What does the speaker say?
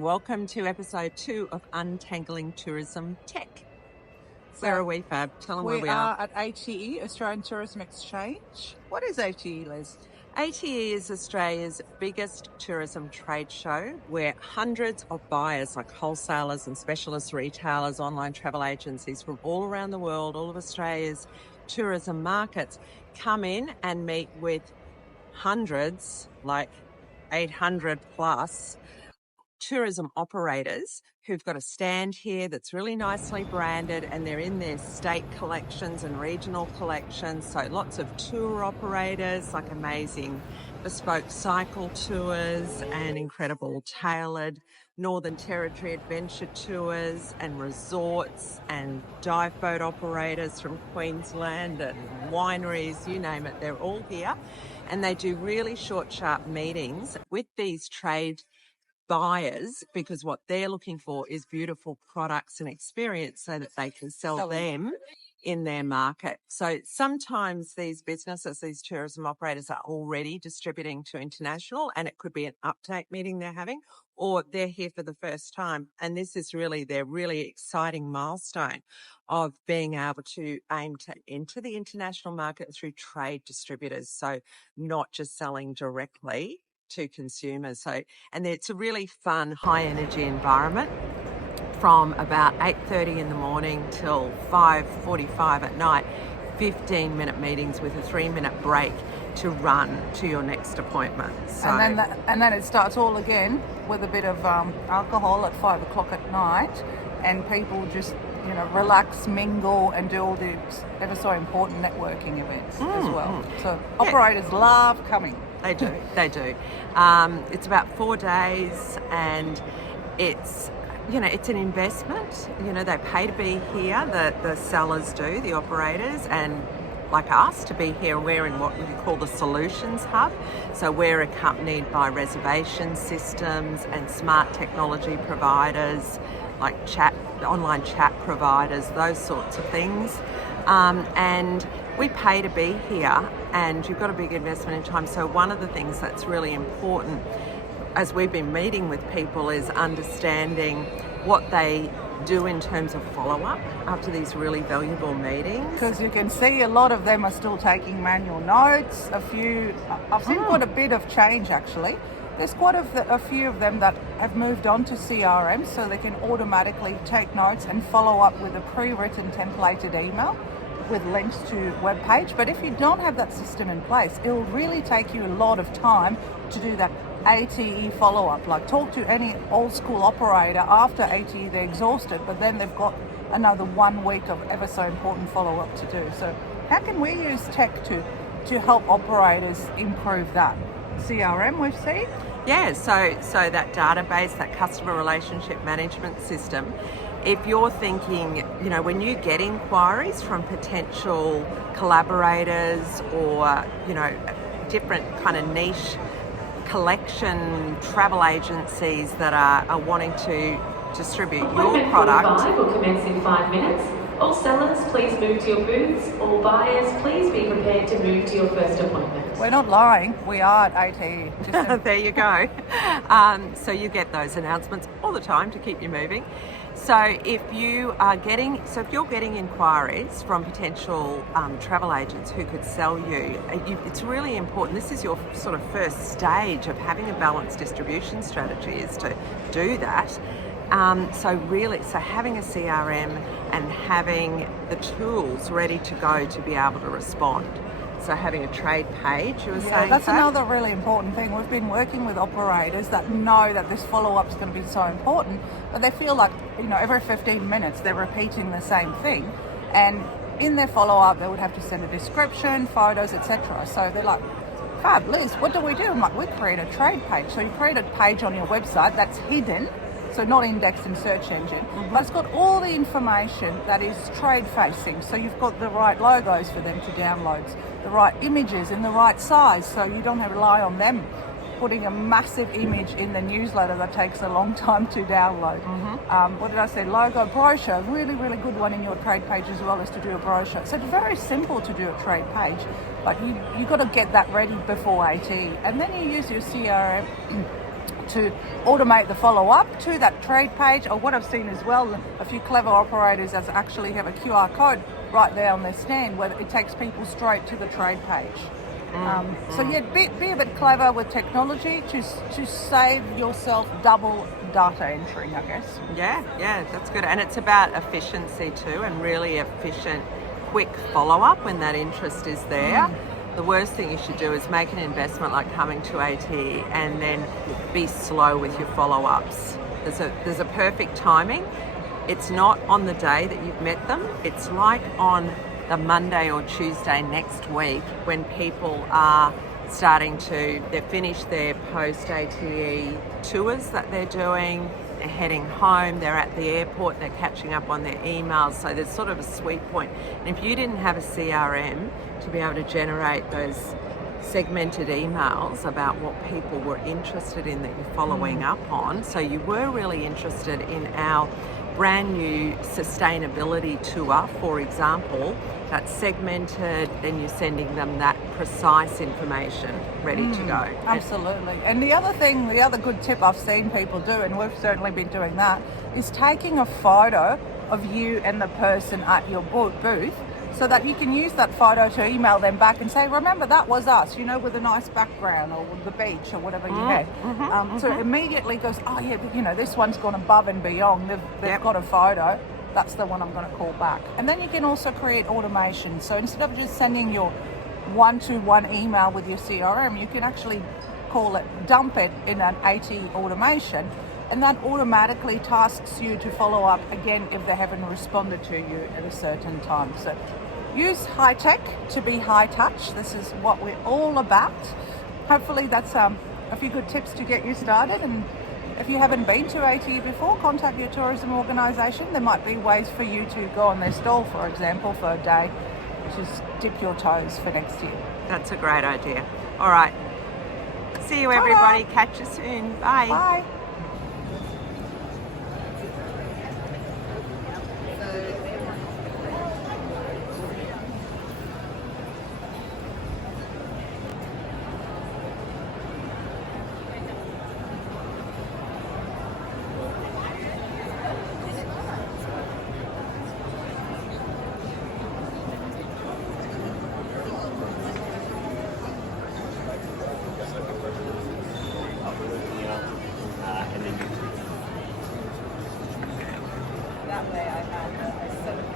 Welcome to episode 2 of Untangling Tourism Tech. Where are we, Fab? Tell them where we are. At ATE, Australian Tourism Exchange. What is ATE, Liz? ATE is Australia's biggest tourism trade show where hundreds of buyers like wholesalers and specialist retailers, online travel agencies from all around the world, all of Australia's tourism markets come in and meet with hundreds, like 800 plus, tourism operators who've got a stand here that's really nicely branded, and they're in their state collections and regional collections. So lots of tour operators, like amazing bespoke cycle tours and incredible tailored Northern Territory adventure tours and resorts and dive boat operators from Queensland and wineries, you name it, they're all here. And they do really short, sharp meetings with these trade buyers, because what they're looking for is beautiful products and experience so that they can sell them in their market. So sometimes these businesses, these tourism operators, are already distributing to international, and it could be an uptake meeting they're having, or they're here for the first time. And this is really their really exciting milestone of being able to aim to enter the international market through trade distributors. So not just selling directly to consumers. So, and it's a really fun, high energy environment from about 8:30 in the morning till 5:45 at night, 15-minute meetings with a 3-minute break to run to your next appointment. So, and then it starts all again with a bit of alcohol at 5 o'clock at night, and people just relax, mingle, and do all these ever so important networking events as well. So operators love coming. They do. It's about 4 days, and it's an investment. They pay to be here, the sellers do, the operators, and like us to be here. We're in what we call the solutions hub. So we're accompanied by reservation systems and smart technology providers like online chat providers, those sorts of things. And we pay to be here, and you've got a big investment in time. So one of the things that's really important as we've been meeting with people is understanding what they do in terms of follow-up after these really valuable meetings. Because you can see a lot of them are still taking manual notes. I've seen quite a bit of change actually. There's quite a few of them that have moved on to CRMs, so they can automatically take notes and follow up with a pre-written templated email with links to web page. But if you don't have that system in place, it will really take you a lot of time to do that ATE follow-up. Like, talk to any old school operator after ATE, they're exhausted, but then they've got another 1 week of ever so important follow-up to do. So how can we use tech to help operators improve that? CRM we've seen? Yeah, so that database, that customer relationship management system, if you're thinking, when you get inquiries from potential collaborators or, different kind of niche collection travel agencies that are wanting to distribute your product. Appointment will commence in 5 minutes. All sellers, please move to your booths. All buyers, please be prepared to move to your first appointment. We're not lying. We are at ATE. There you go. So you get those announcements all the time to keep you moving. So if you're getting inquiries from potential travel agents who could sell you, it's really important. This is your sort of first stage of having a balanced distribution strategy, is to do that. So having a CRM and having the tools ready to go to be able to respond. So having a trade page, you were saying? That's another really important thing. We've been working with operators that know that this follow-up is going to be so important, but they feel like, every 15 minutes they're repeating the same thing. And in their follow-up, they would have to send a description, photos, etc. So they're like, Fab, Liz, what do we do? I'm like, we create a trade page. So you create a page on your website that's hidden, so not indexed in search engine, but it's got all the information that is trade facing. So you've got the right logos for them to download, the right images in the right size, so you don't have to rely on them putting a massive image in the newsletter that takes a long time to download. What did I say? Logo, brochure, really, really good one in your trade page as well, is to do a brochure. So it's very simple to do a trade page, but you got to get that ready before AT, and then you use your CRM to automate the follow-up to that trade page. Or what I've seen as well, a few clever operators actually have a QR code right there on their stand where it takes people straight to the trade page. So yeah, be a bit clever with technology to save yourself double data entering, I guess. Yeah, that's good. And it's about efficiency too, and really efficient, quick follow-up when that interest is there. The worst thing you should do is make an investment like coming to AT and then be slow with your follow-ups. There's a perfect timing. It's not on the day that you've met them. It's like on the Monday or Tuesday next week when people are they've finished their post-ATE tours that they're doing, they're heading home, they're at the airport, they're catching up on their emails. So there's sort of a sweet point. And if you didn't have a CRM to be able to generate those segmented emails about what people were interested in that you're following up on, so you were really interested in our brand new sustainability tour, for example, that's segmented, then you're sending them that precise information ready to go. Absolutely. And the other good tip I've seen people do, and we've certainly been doing that, is taking a photo of you and the person at your booth so that you can use that photo to email them back and say, remember, that was us, with a nice background or with the beach or whatever you had. So immediately goes, oh yeah, this one's gone above and beyond. They've got a photo. That's the one I'm going to call back. And then you can also create automation. So instead of just sending your one-to-one email with your CRM, you can actually dump it in an AT automation, and that automatically tasks you to follow up again if they haven't responded to you at a certain time. So use high tech to be high touch. This is what we're all about. Hopefully that's a few good tips to get you started. And if you haven't been to AT before, contact your tourism organisation. There might be ways for you to go on their stall, for example, for a day. Just dip your toes for next year. That's a great idea. All right. See you, everybody. Catch you soon. Bye. Bye. That way I had a set of